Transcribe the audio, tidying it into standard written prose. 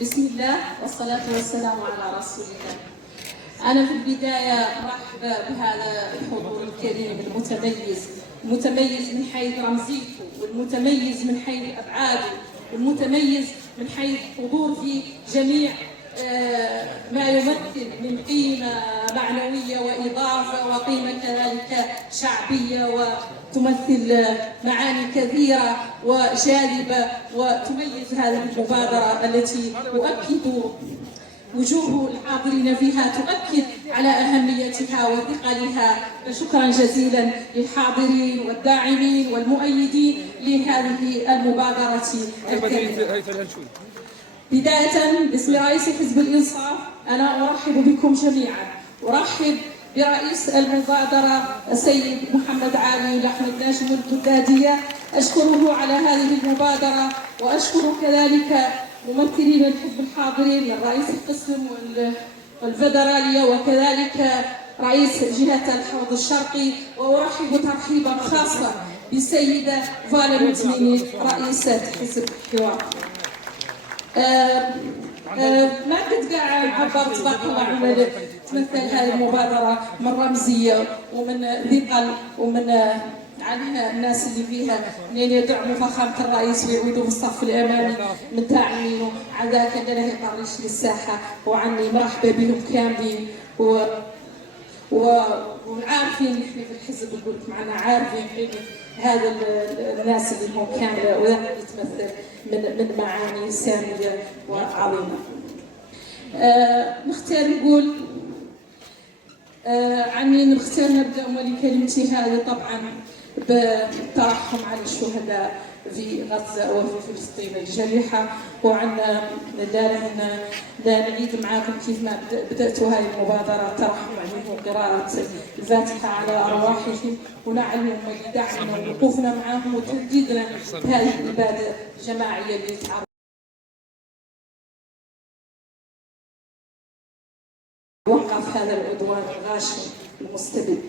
بسم الله والصلاة والسلام على رسول الله. أنا في البداية أرحب بهذا الحضور الكريم المتميز من حيث رمزيته، والمتميز من حيث أبعاده، والمتميز من حيث حضور في جميع ما يمثل من قيمة معنوية وإضافة وقيمة كذلك شعبية، وتمثل معاني كثيرة وجاذبة، وتميز هذه المبادرة التي تؤكد وجوه الحاضرين فيها تؤكد على أهميتها وثقلها. فشكرا جزيلا للحاضرين والداعمين والمؤيدين لهذه المبادرة الكريمة. بداية باسم رئيس حزب الإنصاف أنا أرحب بكم جميعا، أرحب برئيس المبادرة السيد محمد علي لحم الناجم القدادية، أشكره على هذه المبادرة، وأشكر كذلك ممثلين الحزب الحاضرين من رئيس القسم والفدرالية وكذلك رئيس جهة الحوض الشرقي، وأرحب ترحيبا خاصا بالسيدة فالنتيني رئيسة حزب الحوار. ما كنت قاعد عبرت تبارك الله عمل تمثل هذه المبادرة من رمزية ومن ثقل ومن عليها الناس اللي فيها من يدعموا فخامة الرئيس ويعودوا في الصف الأمامي من داعمينه، عذاك أن له يطرش للساحة، وعني مرحبا بهم كاملين وعارفين نحن في الحزب نقول معنا عارفين قيمة هذا الناس اللي هم كاملة وتمثل من معاني سامية وعظيمة. نختار نقول عني نختار نبدأ أولي كلمتي هذه طبعا بالترحم على الشهداء في غزة وفي فلسطين الجريحة، وعنا لا نعيد معاكم كيف ما بدأتوا هذه المبادرة ترحم عليهم وقراءة الفاتحة على أرواحهم، ونعلم دعمنا ووقوفنا معهم وتجديدنا بهذه العبادة الجماعية اللي تعرض وقف هذا العدوان الغاشم المستبد.